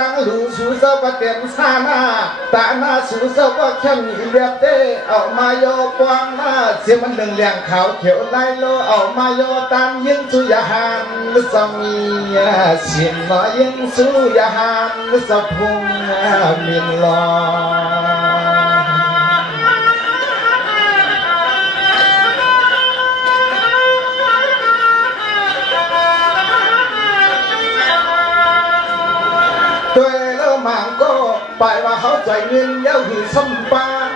tăng lũ sú sâu và tiền xa na tạ na sú sâu và khem nhị liệp tê ở ma yo quang na xiêm ăn đừng lèng khảo kiểu lai lô ở ma yo tan yên su ya han song mi xiêm nó yên su ya han sập hung miền lo mạng cô bài và họ dạy nguyên nhau hử xâm ba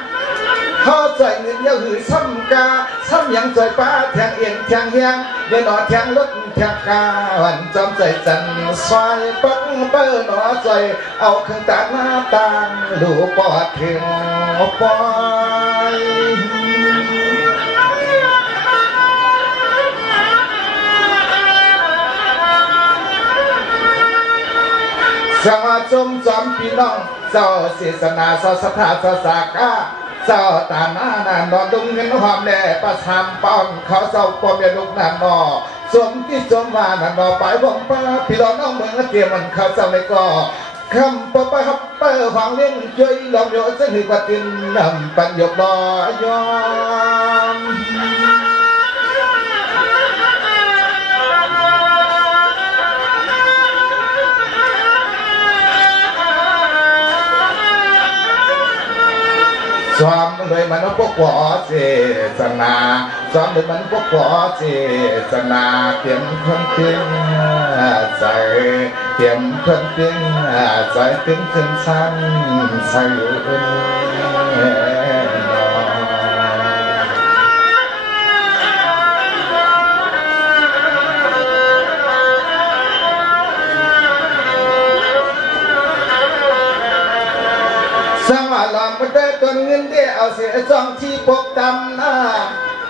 họ dạy nguyên nhau hử xâm ca xâm yang dạy ba thang yên thang hiang nên nó thang lúc thang ca hoàn trong dạy dần xoay bắc bơ nó dạy ao khăn tán tàng lũ bỏ thiền bói Sama chom chom pinong sao si sana sao sát sao sa ca sao ta na na nọ dung nhân hòm nè pa tham ponเขาsao ponเมียลูกนั่นนอสมที่สมว่านั่นนอไปบ่งป้าพี่น้องเมืองเตรียมมันเขาsaoไม่ก็คำปะปะฮับเปอร์ฟังเลี้ยงช่วยลองโยจะถือว่าตินนำปัญญกดอยอมซ้อมเลยมันพวกหัวเจสนาซ้อมเลยมันพวกหัวเจสนาเตรียมคนตึงใจเตรียมคนตึงใจตึงถึงชั้นใส่สังวาลอมมันได้ต้นเงินได้เอาเสียจองที่ปกดำนะ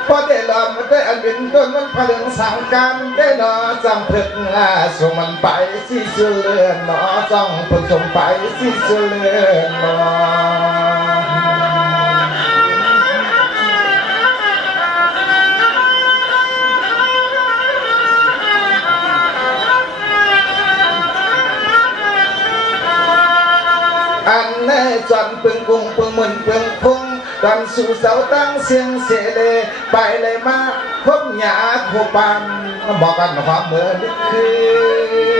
พอได้ลอมมันได้อันเป็นต้นมันพลังสังการได้หนอจำพึกส่งมันไปที่เสื่อหนอจ้องพึกส่งไปที่เสื่อหนออันแน่จวนปึงกุ้งปึงมึนปึงพุงตอนสู่เสาตั้งเสียงเสเลไปเลยมาพบหยาโคปันบอกกันความเหมือนคือ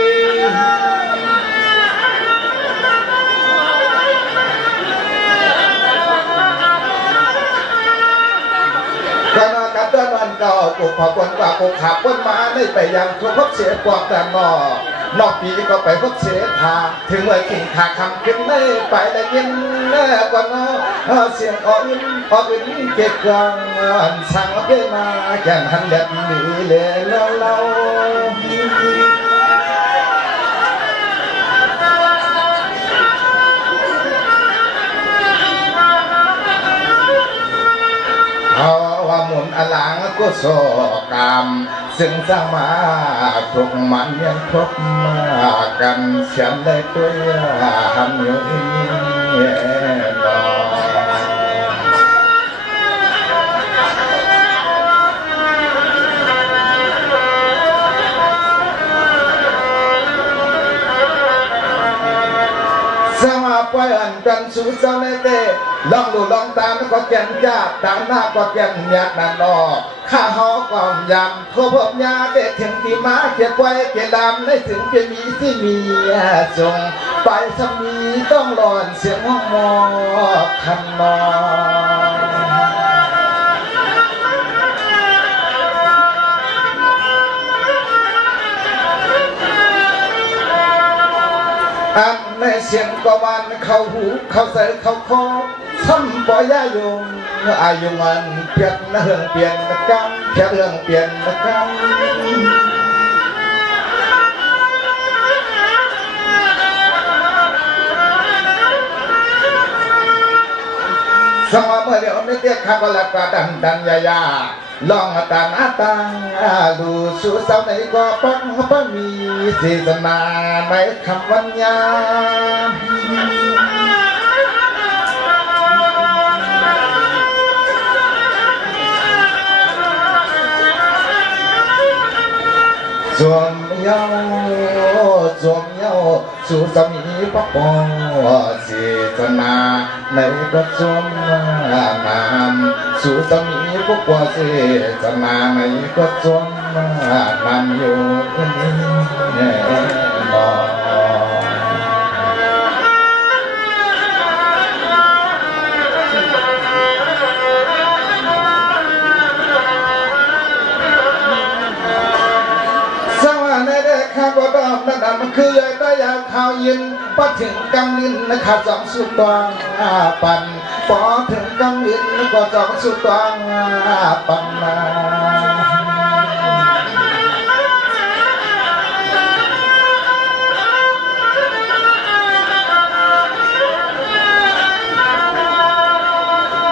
ก็นอนกับต้นวันเก่าปลุกพอคนว่าปลุกขับคนมาได้ไปยังทุกพบเสียปวดแต่นอกปีก็ไปพบเสียทาถึงเมื่อขิงขาคำขึ้นได้ไปได้ยินกว่าน้อเสียงอ้อนเก็บกลางสั่งเพื่อมาแก่นหันเด็ดหนีเลยเล่าเอาว่าหมุนอลังก็โศกรรมซึ่งสมาทุกมันยังพบมากันฉันได้ตัวทำอยู่นอสมาปอยอันกันสู่เจ้าในเตลองดูลองตามก็แก่นยาตามหน้าก็แก่นยากนั่นนอข้าหอก่อนยำทั่วพบยาเด็ดถึงที่มาเก็บไว้เก็บดำได้ถึงจะมีที่มีจงไปสามีต้องหลอนเสียงห้องมอคันนออันในเสียงกวันเข้าหูเข้าใส่เข้าคอซ้ำบ่ยายงอายุมันเปลี่ยนเรื่องเปลี่ยนกันแค่เรื่องเปลี่ยนกันสมัยเมื่อเดี๋ยวไม่เตี้ยข้าก็แล้วก็ดันยาลองตาหน้าตังดูสู่เสาไหนก็ปังมีสีสนาในคำวันยาจวมเย้า สุสมีพระปอเสจนาในกระทรวงนามสุสมีพระปอเสจนาในกระทรวงนามอยู่นี่นอข้าก็ดอกนั่นมันคือยายตายาข้าวยินพอถึงกำลินนะครับสองสุดตองปั่นพอถึงกำลินก็สองสุดตองปั่นมา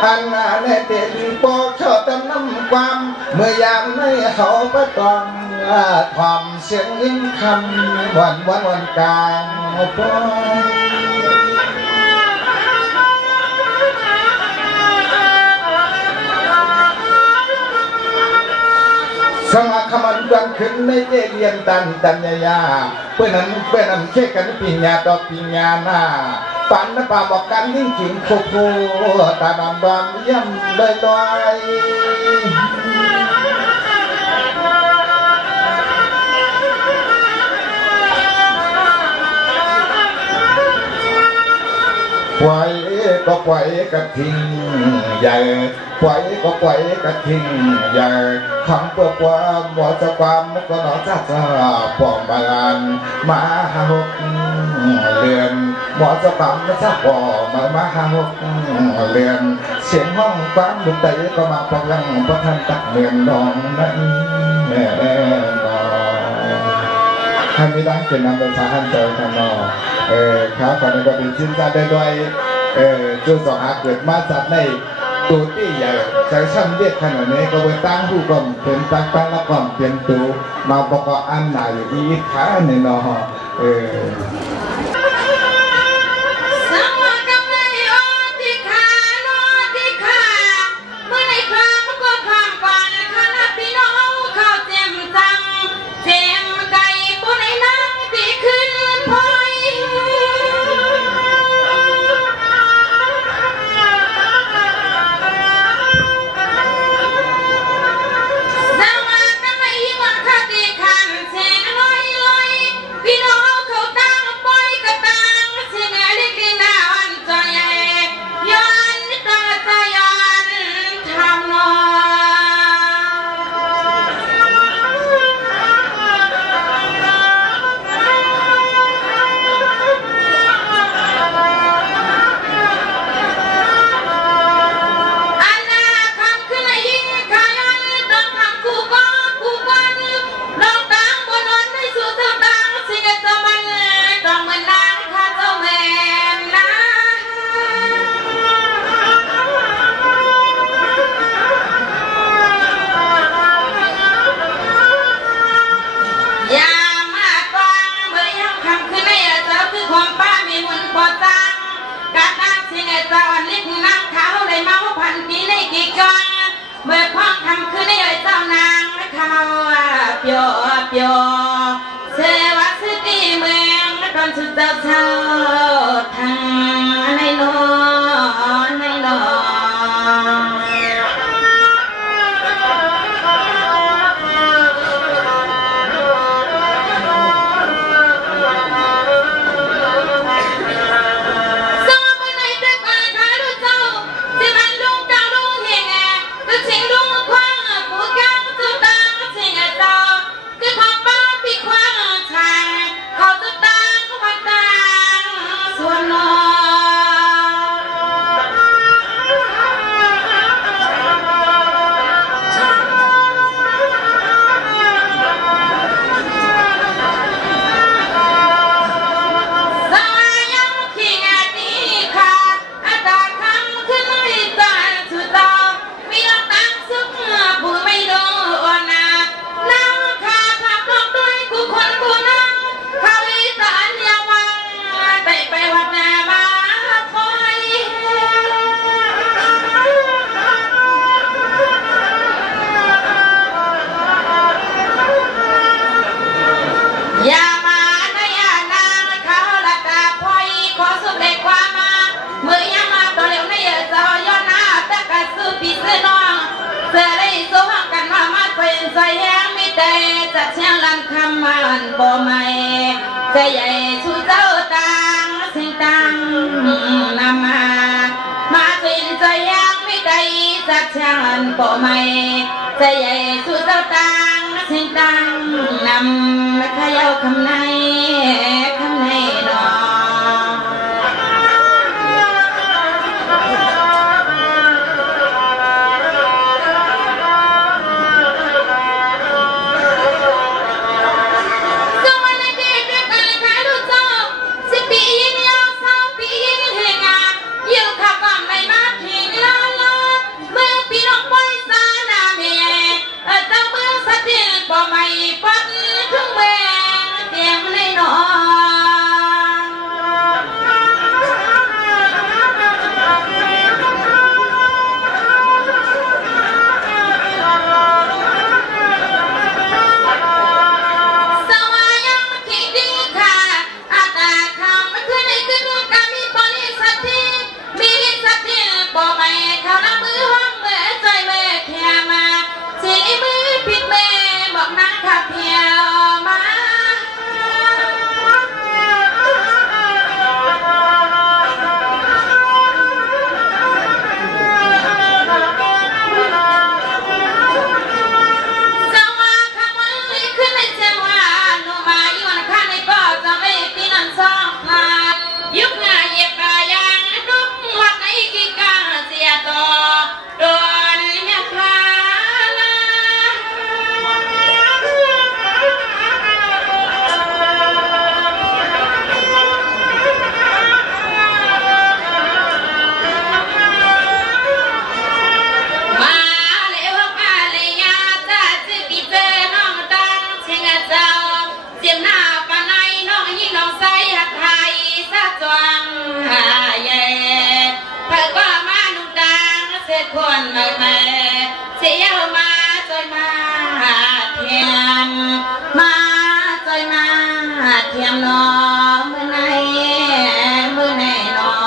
อันนั้นเด็กปอกชอบแต่น้ำความเมื่อยามในเขาไปตองความเสียงยิ้มคำวันกลางปอยสมาคมันกันขึ้นในเจเรียนตันยาเพื่อนนั้นเชื่อกันปิญญาต่อปิญญาหน้าปันป่าบอกกันยิ่งจริงโคโคตาดำดำย่ำเลยตัวปล่อยก็ปล่อยกระทิ้งใหญ่ปล่อยก็ปล่อยกระทิ้งใหญ่คำเพื่อความหมดความก็นอจัดปอมบาลานมาหกเรือนหมดความไม่ทราบปอมาหกเรือนเสียงห้องฟังดุใจก็มาพลังพระท่านตักเมียนดองนั้นให้มีดังเป็นนำไปสาหันเจอทางนอครับตอนนี้ก็เป็นชิ้นการได้ด้วยจุดสองหาเกิดมาจากในตัวที่ใหญ่ใช้ช่างเรียกขนาดนี้ก็ไปตั้งผู้กองเป็นตั้งแล้วก่อนเปลี่ยนตัวมาประกอบอันไหนอีกขาหนึ่งเนาะพี่น้องเขาตั้งปล่อย มันบ่ไม่ใจใหญ่สู้เจ้าต่างสิ่งต่างนำมากินใจยังไม่ไกลจากฉันบ่ไม่ใจใหญ่สู้เจ้าต่างสิ่งต่างนำมาขยาวคำในนอคนไม่เสียมาจอยมาเทียมมาจอยมาเทียมนอเมื่อไหนนอ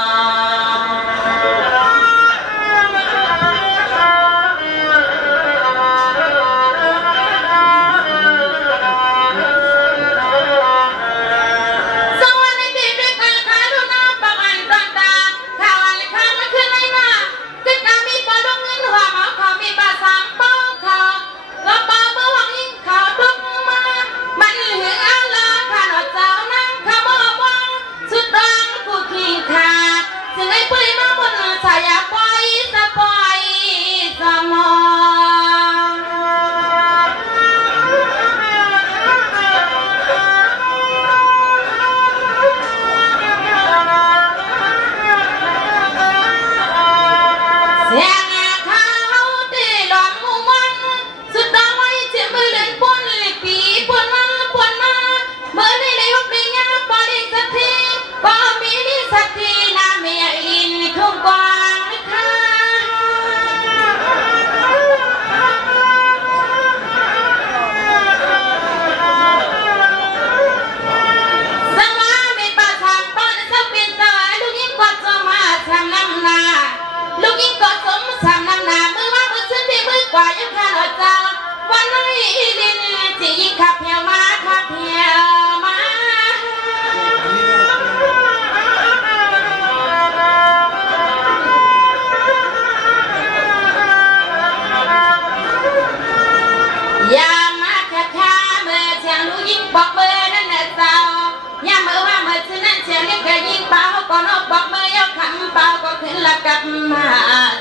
กับมา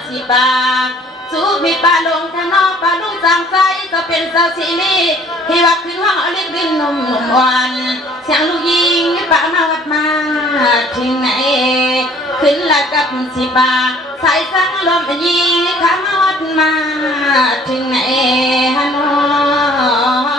สิบาสู้มีปลาลงทางนอกปลาลุงจางใจก็เป็นสาวสีนี้ที่ว่าขึ้นห้องเล็กดินนุ่มวันเสียงลูกยิงปลามาวัดมาถึงไหนขึ้นละกับสิบาสายสังลมยิงข้ามาวัดมาถึงไหนฮะน้อง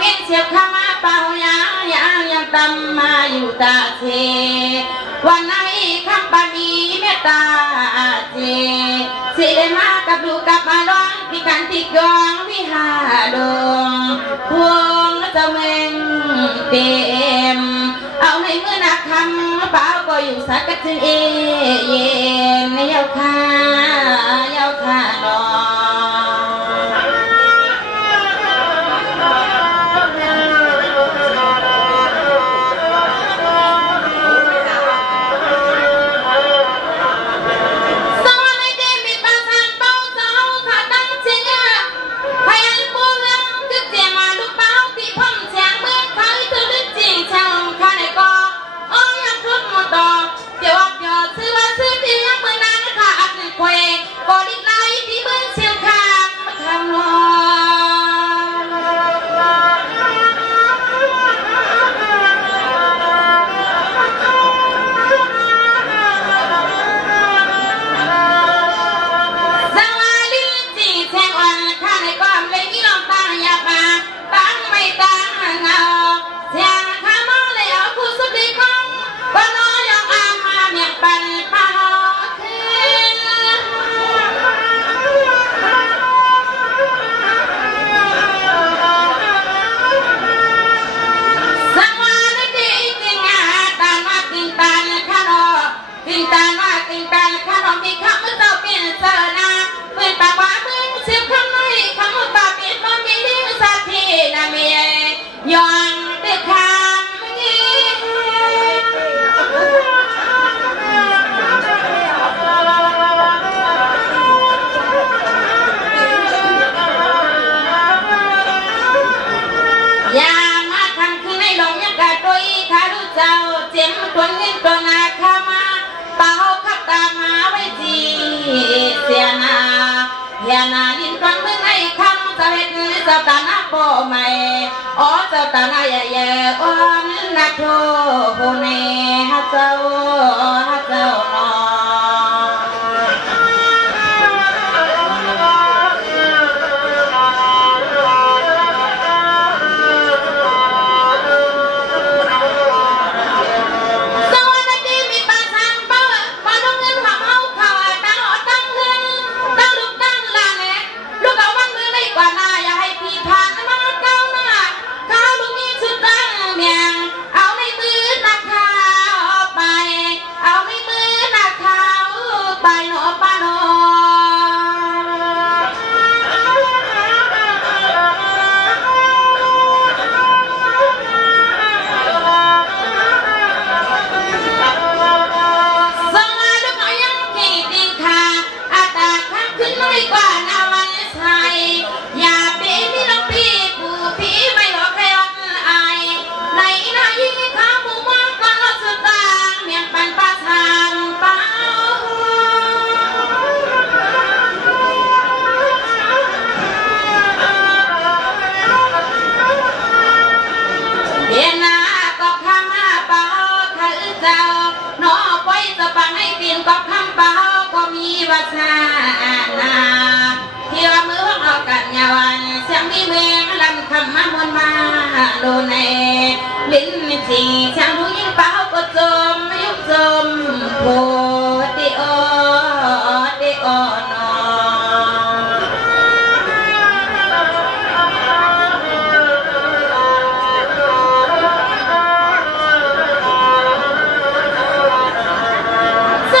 เวียนเสียบข้ามาเป่ายายายังตำมาอยู่ตาเทวันไหนคำปานีเมตตาเจสิได้มากับดูกับมาร้องพิการติดยองวิหาดงพวงเจ้าเมงเต็มเอาในมือหนักคำเปล่าก็อยู่สักกะจึงเย็นเยาค่ะนอเจ้าตาหน้าใหญ่ๆอ้อมนักโทผู้ในฮักเจ้านอดูในลิ้นจริงช่างดูยิ่งเป้าก็จมยุบจมโพติโอโนส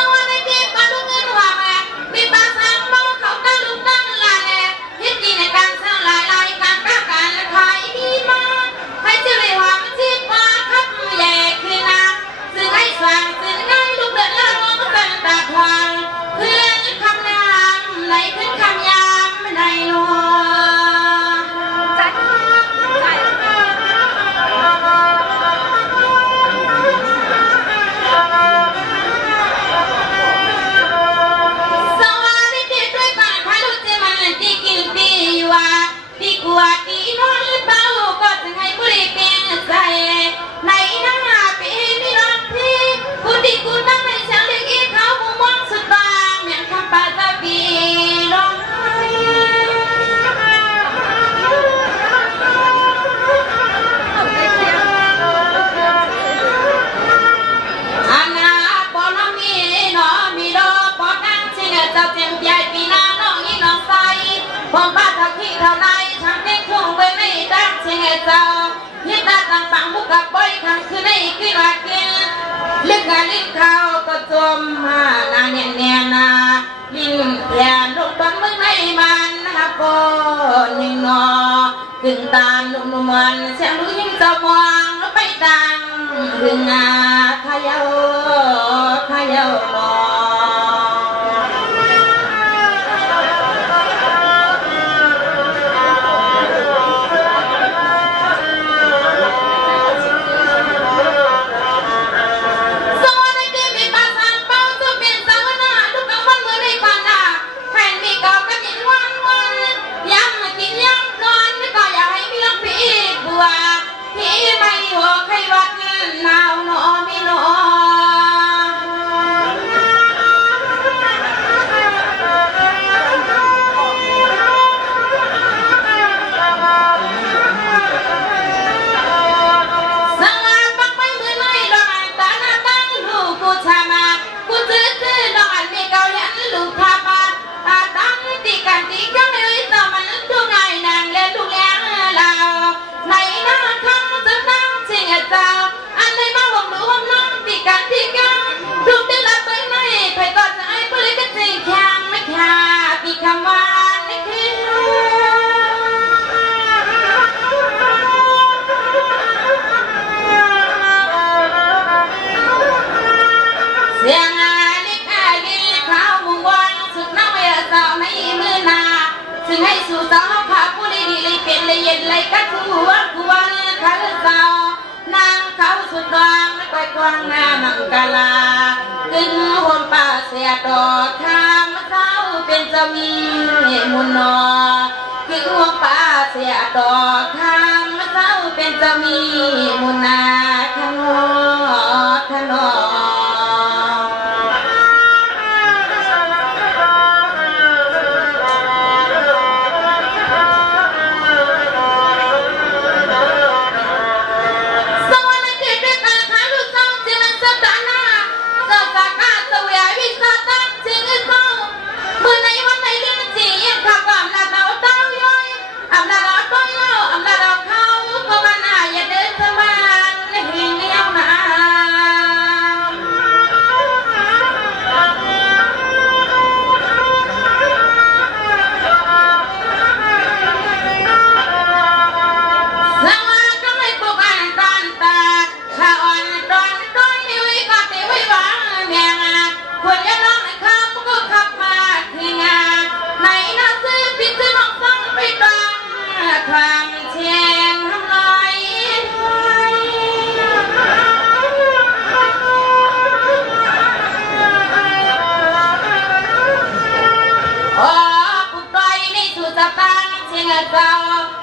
ฮิตาต่างปังบุกกับบ่อยครั้งคือในกินว่ากินลึกงานลิ้นข้าวก็จมมานาเนียนเนียนาลิ้นแย่ลูกตอนมึงให้มันฮับบ่หนึ่งนอกึ่งตามนุ่มๆมันเสียงลูกยิ้มจะมองแล้วไปดังถึงขยาวรอเลยกัดหัวกวนขาเจ้านางเขาสุดดองไปกวางหน้ามังกลากึ่งห่มป่าเสียดอกทางเจ้าเป็นเจ้ามีมุนนอกึ่งห่มป่าเสียดอกทางเจ้าเป็นเจ้ามีมุนนาขนอ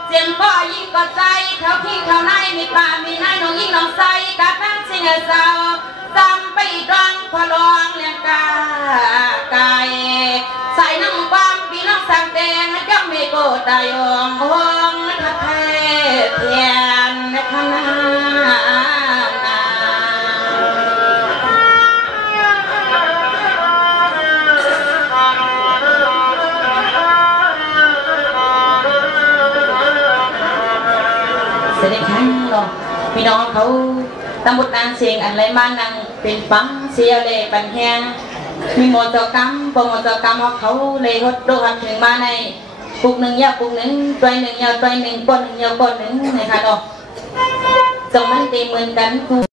เสียงพ่อยิ่งกอดใจเขาขี้เขาในมีป่ามีนายน้องยิ่งน้องใสกะทั้งเสียงเศร้าจำไปดองพอลองเลี้ยงกายใส่น้ำความพี่น้องสังแดงก็ไม่โกรธได้องห้องทักเทเพียนขนาเสด็จขันเนาะพี่น้องเขาตำบลนางเสียงอันไรมานังเป็นปังเสียเลยปันแหงมีหมดจกรรมปมจกรรมเขาเลยหดโดนถึงมาในปุกหนึ่งยาวปุกหนึ่งตัวหนึ่งยาวตัวหนึ่งก้อนหนึ่งยาวก้อนหนึ่งนะคะเนาะส่งมันตีเหมือนกัน